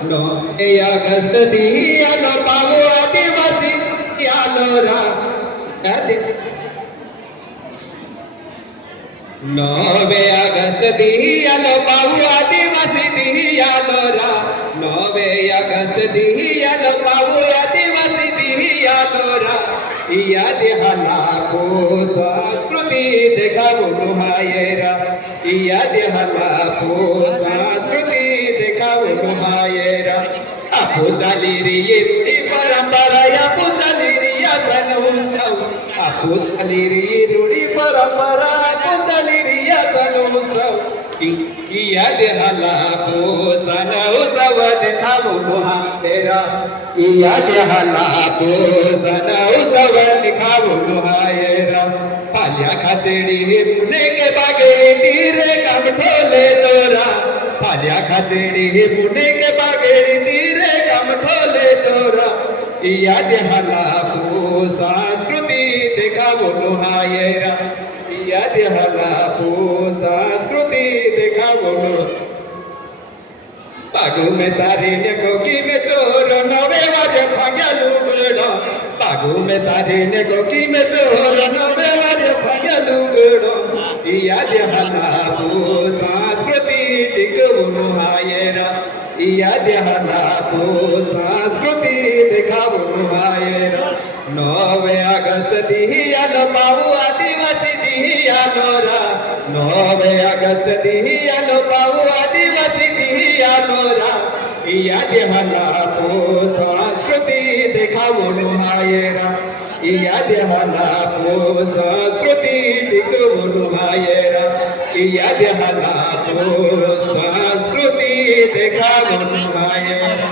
9 अगस्त दियालो पाहू आदिवासी यालो रा 9 अगस्त दियालो पाहू आदिवासी दियालो रा 9 अगस्त दियालो पाहू आदिवासी दियालो रा या देहाला को संस्कृती देखावून मायेरा या देहाला को संस्कृती देखावून मायेरा आपू झाली रे येती परंपरा आपू झाली रे या सण उत्सव आपू झाली रे रूढी परंपरा आपू झाली रे या सण उत्सव या देहाला को सण उत्सव देखावून मायेरा या देहाला को सण उत्सव देखावून मायेरा पाल्या खाचेडी पुणे के बागे तीरे काम ठोले तोरा पाल्या खाचेडी पुणे के बागे तीरे काम ठोले तोरा या देहाला को संस्कृती देखावून मायेरा या देहाला को संस्कृती देखावून बागू में सारे नेको की में चोर नवे वाजे भाग्या लुगड़ा बागू में सारे नेको की में चोर नवे वाजे भाग्या लुगड़ा या देहाला को संस्कृती टिकवून मायेरा या देहाला को संस्कृती देखावून मायेरा 9 अगस्त दियालो पाहू आदिवासी दियालो रा 9 अगस्त दियालो पाहू आदिवासी दियालो रा या देहाला को संस्कृती देखावून मायेरा या देहाला को संस्कृती टिकवून मायेरा या देहाला को संस्कृती देखावून मायेरा